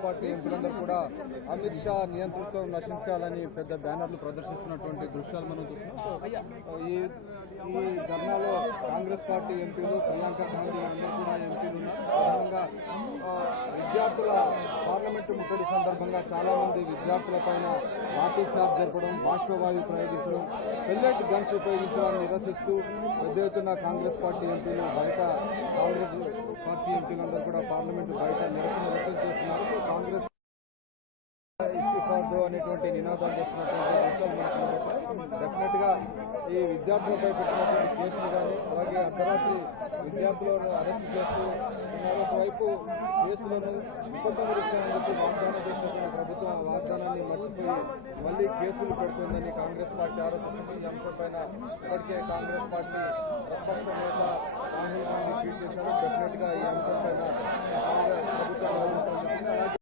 Party ఎంపీలందరూ కూడా అమిత్ షా నియంతృత్వం నశించాలని పెద్ద బ్యానర్లు ప్రదర్శిస్తున్నటువంటి దృశ్యాలు మనం చూస్తున్నాం. ఈ ధర్నాలో కాంగ్రెస్ పార్టీ ఎంపీలు, ప్రియాంక గాంధీ అందరూ కూడా ఎంపీలు ఉన్నారు. ప్రధానంగా విద్యార్థుల పార్లమెంటు ముట్టడి సందర్భంగా చాలా మంది విద్యార్థుల పైన లాఠీ చార్జ్ జరపడం, బాష్పవాయు ప్రయోగించడం, పెల్లెట్ గన్స్ ఉపయోగించడాన్ని నిరసిస్తూ పెద్ద ఎత్తున కాంగ్రెస్ పార్టీ ఎంపీలు బయట కాంగ్రెస్ పార్టీ ఎంపీలందరూ కూడా పార్లమెంటు బయట నిరసన వ్యక్తం చేస్తున్నారు. కాంగ్రెస్ ఇస్తిఫాదు అనేటువంటి నినాదాలు చేస్తున్నటువంటి విషయాలు డెఫినెట్ గా ఈ విద్యార్థులపై పెట్టినటువంటి కేసులు కానీ, అలాగే అర్ధరాత్రి విద్యార్థులను అరెస్ట్ చేస్తూ మరొకవైపు కేసులను ఉపసంహరిస్తామని వాగ్దానం చేసినటువంటి ప్రభుత్వం ఆ వాగ్దానాన్ని మర్చిపోయి మళ్లీ కేసులు పెడుతుందని కాంగ్రెస్ పార్టీ ఆరోపిస్తుంది. ఈ అంశంపైన ఇప్పటికే కాంగ్రెస్ పార్టీ ప్రతిపక్ష నేత